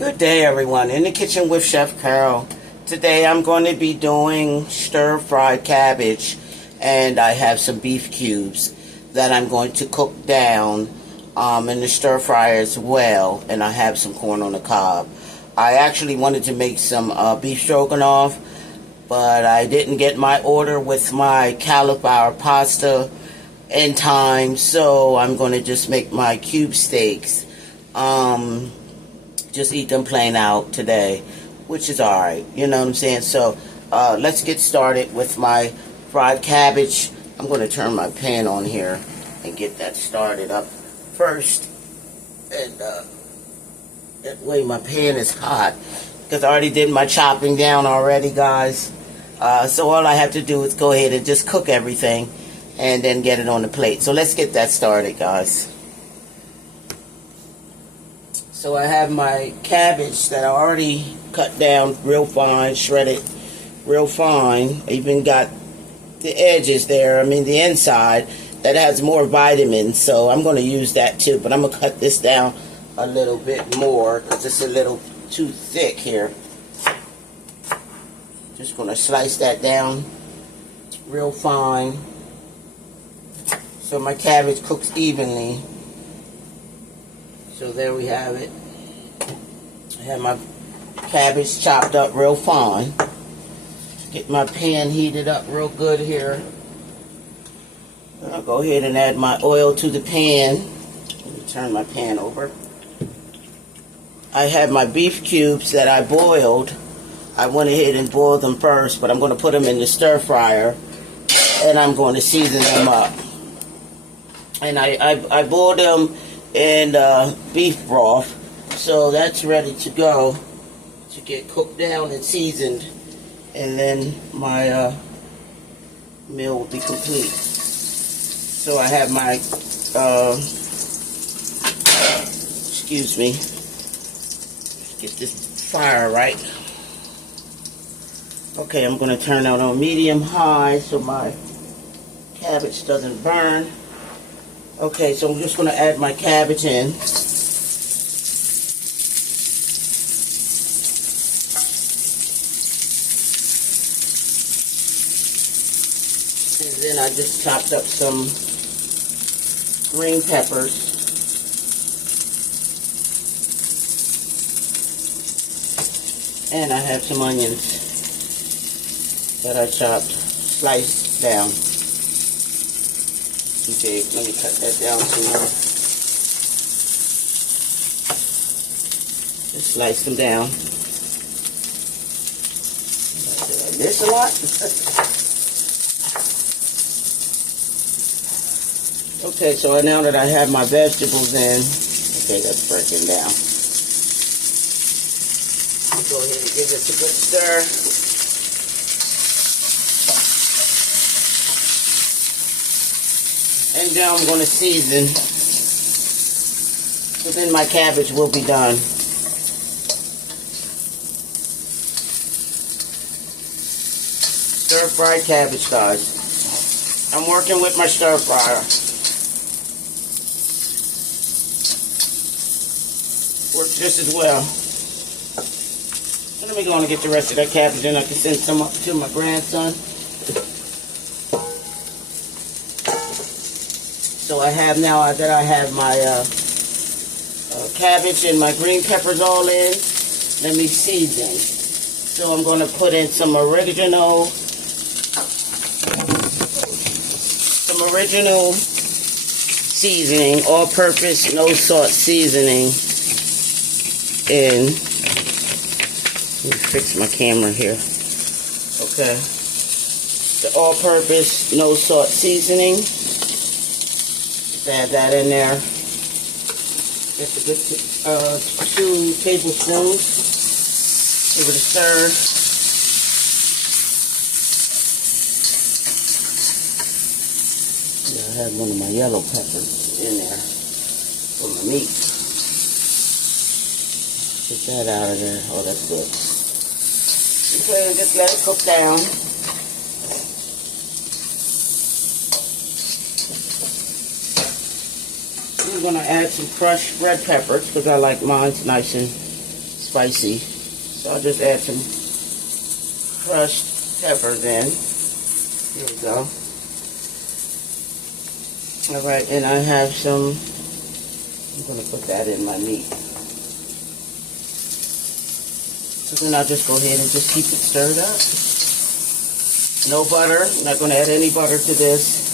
Good day, everyone. In the kitchen with Chef Carol. Today I'm going to be doing stir-fried cabbage, and I have some beef cubes that I'm going to cook down in the stir fryer as well, and I have some corn on the cob. I actually wanted to make some beef stroganoff, but I didn't get my order with my cauliflower pasta in time, so I'm going to just make my cube steaks. Just eat them plain out today, which is alright, you know what I'm saying? So let's get started with my fried cabbage. I'm going to turn my pan on here and get that started up first, and that way my pan is hot, because I already did my chopping down already, guys. So all I have to do is go ahead and just cook everything and then get it on the plate. So let's get that started, guys. So I have my cabbage that I already cut down real fine, shredded real fine. I even got the edges there, the inside, that has more vitamins. So I'm going to use that too. But I'm going to cut this down a little bit more because it's a little too thick here. Just going to slice that down real fine so my cabbage cooks evenly. So there we have it. I have my cabbage chopped up real fine. Get my pan heated up real good here. I'll go ahead and add my oil to the pan. Let me turn my pan over. I have my beef cubes that I boiled. I went ahead and boiled them first, but I'm going to put them in the stir fryer and I'm going to season them up. And I boiled them in beef broth, so that's ready to go to get cooked down and seasoned, and then my meal will be complete. So I have my excuse me, get this fire right. Okay, I'm going to turn out on medium high so my cabbage doesn't burn. Okay, so I'm just going to add my cabbage in. And then I just chopped up some green peppers. And I have some onions that I chopped, sliced down. Big. Let me cut that down some more. Just slice them down. Did I miss a lot? Okay, so now that I have my vegetables in, okay, that's breaking down. Go ahead and give this a good stir. And now I'm going to season, so then my cabbage will be done. Stir-fried cabbage, guys. I'm working with my stir fryer. Works just as well. Let me go on and get the rest of that cabbage, and I can send some up to my grandson. So I have now that I have my cabbage and my green peppers all in. Let me season. So I'm going to put in some original seasoning, all-purpose, no salt seasoning. In. Let me fix my camera here. Okay. The all-purpose, no salt seasoning. Add that in there. Just a good 2 tablespoons. Give it a stir. Yeah, I had one of my yellow peppers in there for my meat. Get that out of there. Oh, that's good. Okay, just let it cook down. I'm going to add some crushed red peppers because I like mine nice and spicy. So I'll just add some crushed peppers in. Here we go. Alright, and I have some, I'm going to put that in my meat. So then I'll just go ahead and just keep it stirred up. No butter. I'm not going to add any butter to this.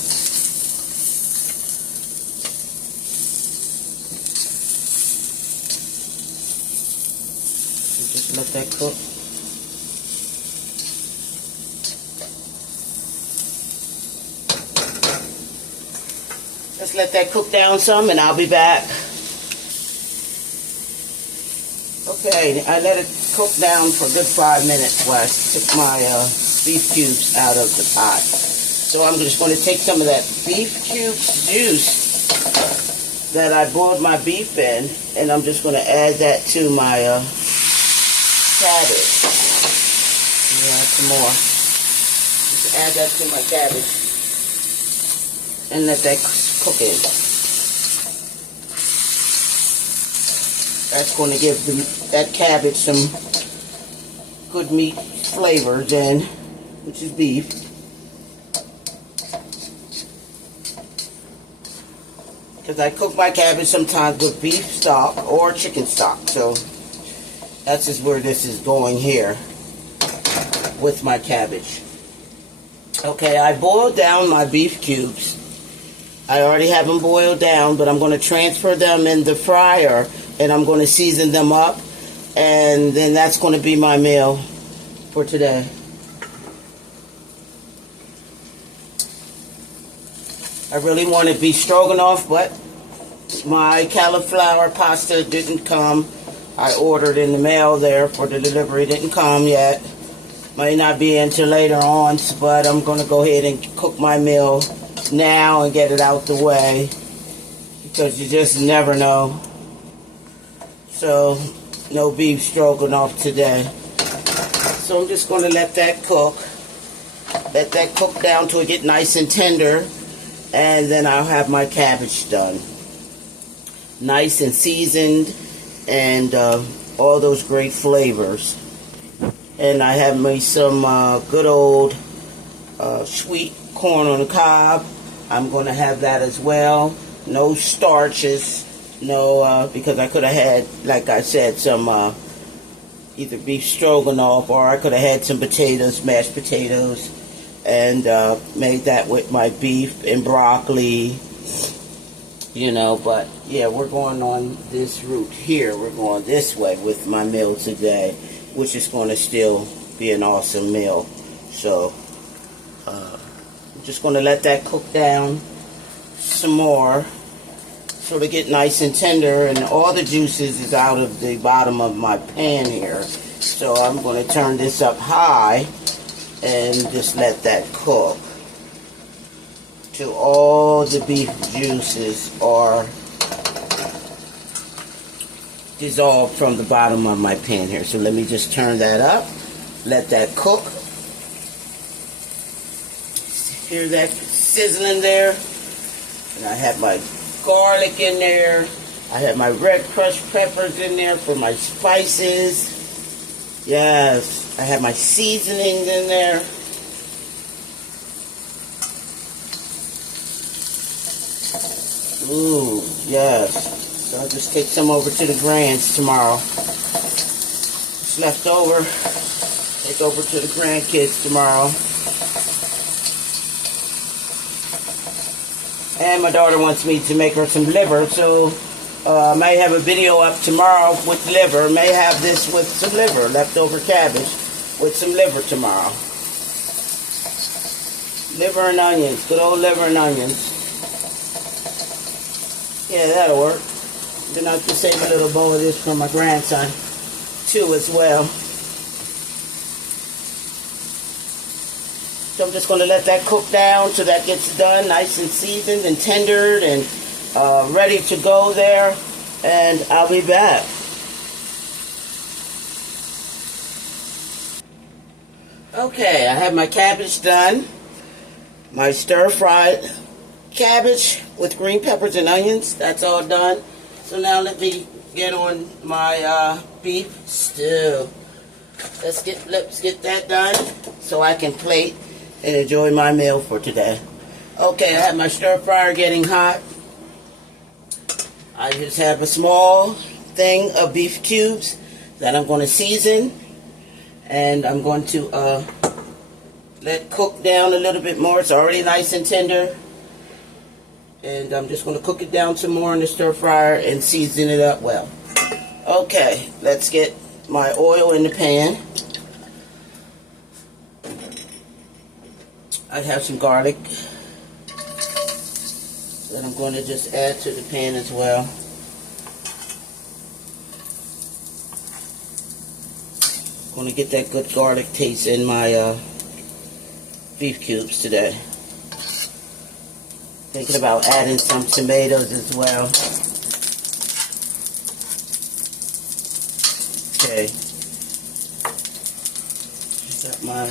Just let that cook. Let's let that cook down some and I'll be back. Okay, I let it cook down for a good 5 minutes while I took my beef cubes out of the pot. So I'm just going to take some of that beef cubes juice that I boiled my beef in, and I'm just going to add that to my cabbage. Add some more. Just add that to my cabbage and let that cook in. That's going to give that cabbage some good meat flavors in, which is beef. Because I cook my cabbage sometimes with beef stock or chicken stock. So that's just where this is going here with my cabbage. Okay, I boiled down my beef cubes. I already have them boiled down, but I'm going to transfer them in the fryer and I'm going to season them up, and then that's going to be my meal for today. I really wanted beef stroganoff, but my cauliflower pasta didn't come. I ordered in the mail there for the delivery. It didn't come yet. May not be until later on, but I'm going to go ahead and cook my meal now and get it out the way, because you just never know. So, no beef stroganoff today. So I'm just going to let that cook. Let that cook down till it get nice and tender. And then I'll have my cabbage done. Nice and seasoned and all those great flavors. And I have me some good old sweet corn on the cob. I'm going to have that as well. No starches. No, because I could have had, like I said, some either beef stroganoff, or I could have had some potatoes, mashed potatoes, and made that with my beef and broccoli, you know. But yeah, we're going on this route here. We're going this way with my meal today, which is going to still be an awesome meal. So I'm just going to let that cook down some more so to get nice and tender, and all the juices is out of the bottom of my pan here. So I'm going to turn this up high and just let that cook till all the beef juices are dissolved from the bottom of my pan here. So let me just turn that up, let that cook. Hear that sizzling there? And I have my garlic in there. I have my red crushed peppers in there for my spices. Yes, I have my seasonings in there. Ooh, yes. So I'll just take some over to the grands tomorrow. It's left over. Take over to the grandkids tomorrow. And my daughter wants me to make her some liver, so I may have a video up tomorrow with liver. May have this with some liver, leftover cabbage with some liver tomorrow. Liver and onions, good old liver and onions. Yeah, that'll work. Then I'll just save a little bowl of this for my grandson too as well. So I'm just going to let that cook down till that gets done, nice and seasoned and tendered and ready to go there. And I'll be back. Okay, I have my cabbage done. My stir-fried cabbage with green peppers and onions. That's all done. So now let me get on my beef stew. Let's get that done so I can plate and enjoy my meal for today. Okay, I have my stir fryer getting hot. I just have a small thing of beef cubes that I'm going to season, and I'm going to let cook down a little bit more. It's already nice and tender, and I'm just going to cook it down some more in the stir fryer and season it up well. Okay, let's get my oil in the pan. I have some garlic that I'm going to just add to the pan as well. Going to get that good garlic taste in my beef cubes today. Thinking about adding some tomatoes as well. Okay. Let my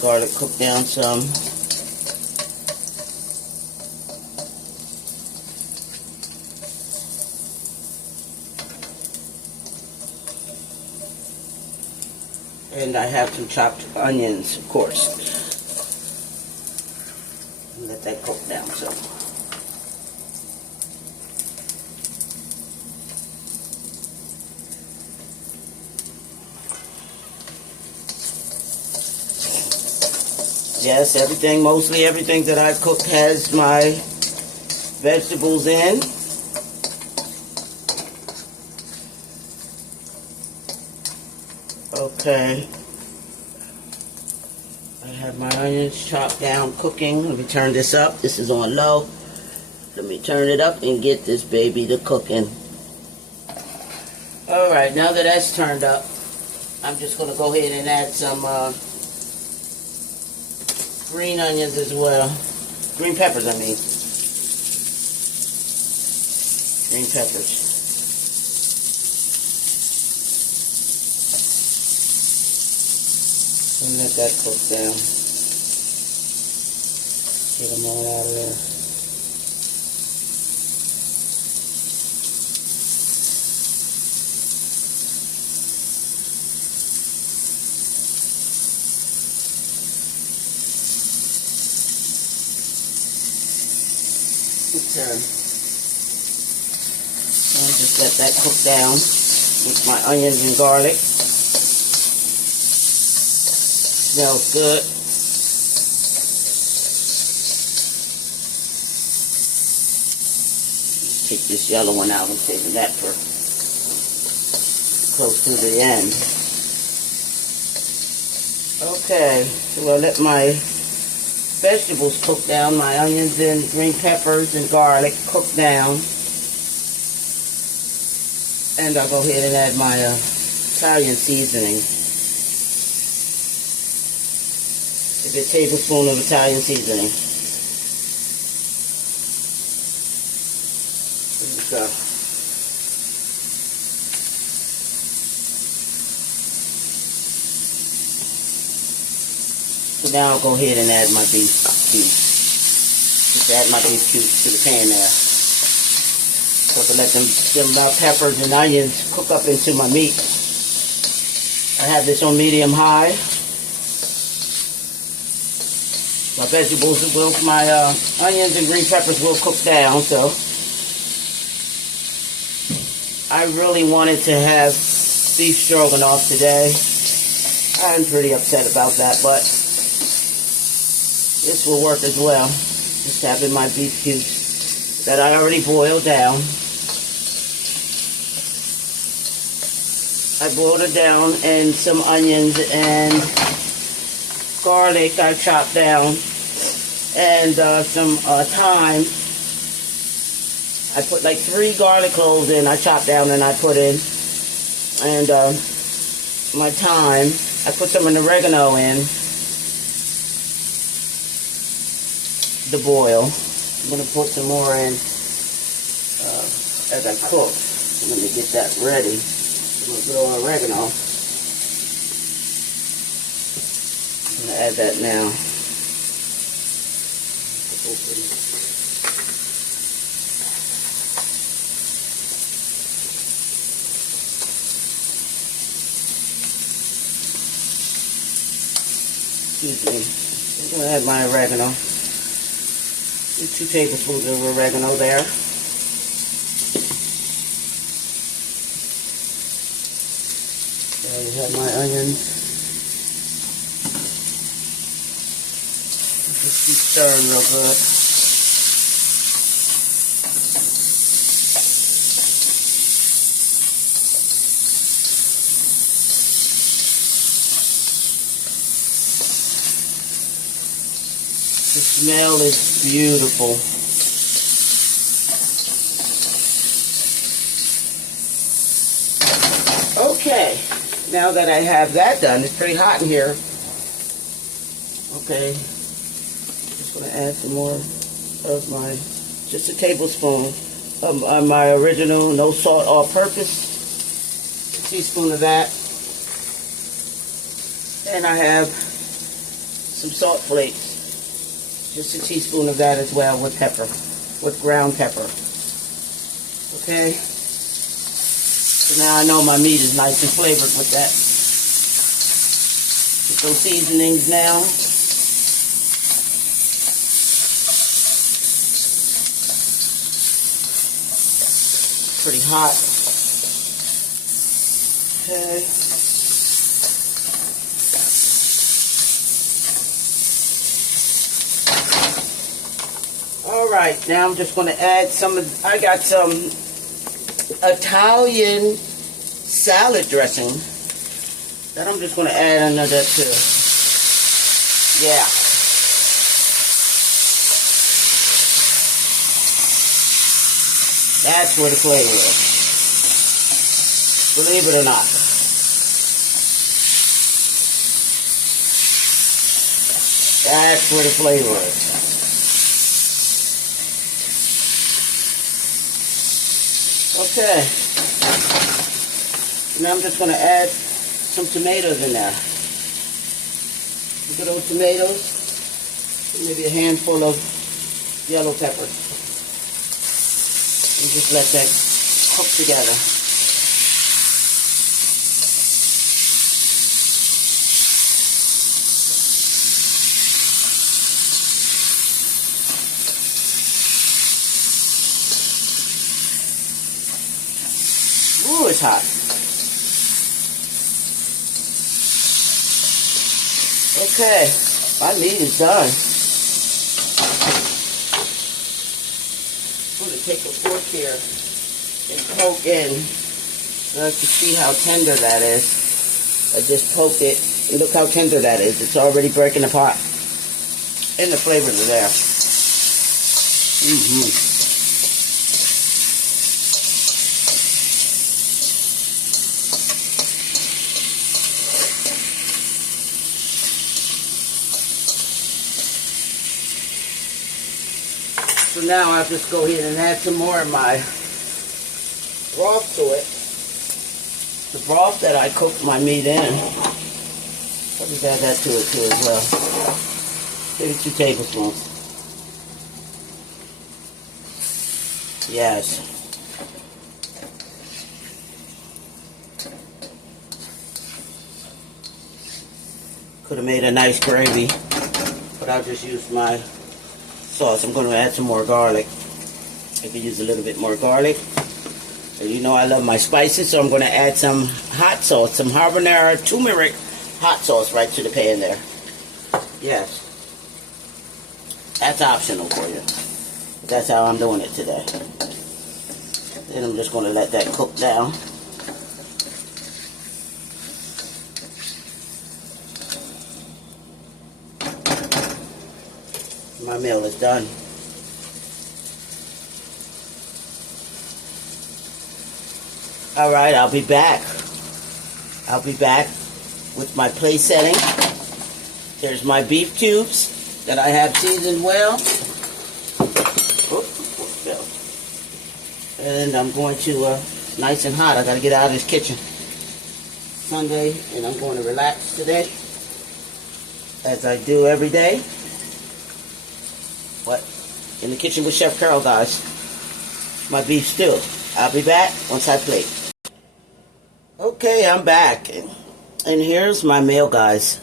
garlic cook down some. And I have some chopped onions, of course. Let that cook down some. Yes, mostly everything that I've cooked has my vegetables in. Okay. I have my onions chopped down cooking. Let me turn this up. This is on low. Let me turn it up and get this baby to cooking. Alright, now that that's turned up, I'm just going to go ahead and add some green onions as well. Green peppers, I mean. Green peppers. And let that cook down. Get them all out of there. And just let that cook down with my onions and garlic. Smells good. Take this yellow one out and save that for close to the end. Okay, so I let my vegetables cook down, my onions and green peppers and garlic cook down. And I'll go ahead and add my Italian seasoning. A tablespoon of Italian seasoning. There we go. So now I'll go ahead and add my beef cubes. Just add my beef cubes to the pan there. So I can let them peppers and onions cook up into my meat. I have this on medium high. My vegetables my onions and green peppers will cook down, so I really wanted to have beef stroganoff today. I'm pretty upset about that, but this will work as well. Just having my beef cubes that I already boiled down. I boiled it down, and some onions and garlic I chopped down, and some thyme. I put like 3 garlic cloves in, I chopped down and I put in, and my thyme. I put some oregano in the boil. I'm going to put some more in as I cook. Let me get that ready. A little bit of oregano. I'm going to add that now. Excuse me. I'm going to add my oregano. 2 tablespoons of oregano there. There you have my onions. Just keep stirring real good. The smell is beautiful. Okay, now that I have that done, it's pretty hot in here. Okay, just going to add some more of my, just a tablespoon of my original no salt all-purpose. A teaspoon of that. And I have some salt flakes. Just a teaspoon of that as well with pepper, with ground pepper. Okay? So now I know my meat is nice and flavored with that. With those seasonings now. Pretty hot. Okay. Alright, now I'm just going to add some of, I got some Italian salad dressing that I'm just going to add another too. Yeah. That's where the flavor is. Believe it or not. That's where the flavor is. Okay, now I'm just going to add some tomatoes in there. Look at those tomatoes, maybe a handful of yellow peppers. And just let that cook together. Ooh, it's hot. Okay, my meat is done. I'm going to take a fork here and poke in. Now you can see how tender that is. I just poked it, and look how tender that is. It's already breaking apart. And the flavors are there. So now I'll just go ahead and add some more of my broth to it. The broth that I cooked my meat in. I'll just add that to it too as well. Maybe 2 tablespoons. Yes. Could have made a nice gravy, but I'll just use my sauce. I'm going to add some more garlic. I could use a little bit more garlic. And you know I love my spices, so I'm going to add some hot sauce, some habanero turmeric hot sauce right to the pan there. Yes. That's optional for you. That's how I'm doing it today. Then I'm just going to let that cook down. My meal is done. Alright, I'll be back. I'll be back with my plate setting. There's my beef cubes that I have seasoned well. And I'm going to, nice and hot, I got to get out of this kitchen. Sunday, and I'm going to relax today, as I do every day. But in the kitchen with Chef Carol, guys. My beef stew. I'll be back once I plate. Okay, I'm back. And here's my meal, guys.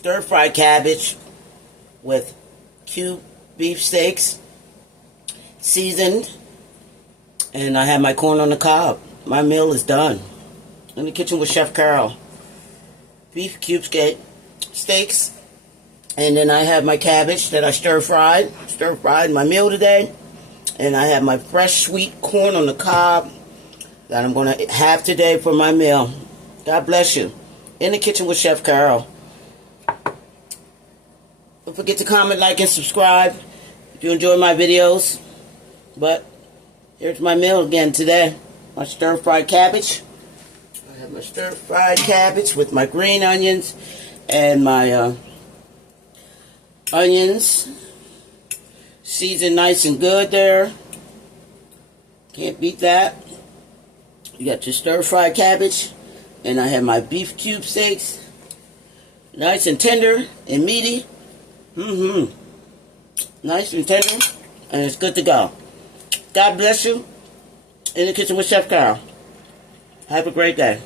stir-fried cabbage with cube beef steaks, seasoned, and I have my corn on the cob. My meal is done. In the kitchen with Chef Carol. Beef cube steaks, and then I have my cabbage that I stir-fried my meal today, and I have my fresh sweet corn on the cob that I'm going to have today for my meal. God bless you. In the kitchen with Chef Carol. Don't forget to comment, like, and subscribe if you enjoy my videos. But here's my meal again today. My stir-fried cabbage. I have my stir-fried cabbage with my green onions and my onions seasoned nice and good there. Can't beat that. You got your stir-fried cabbage, and I have my beef cube steaks, nice and tender and meaty. Nice and tender, and it's good to go. God bless you. In the kitchen with Chef Carol. Have a great day.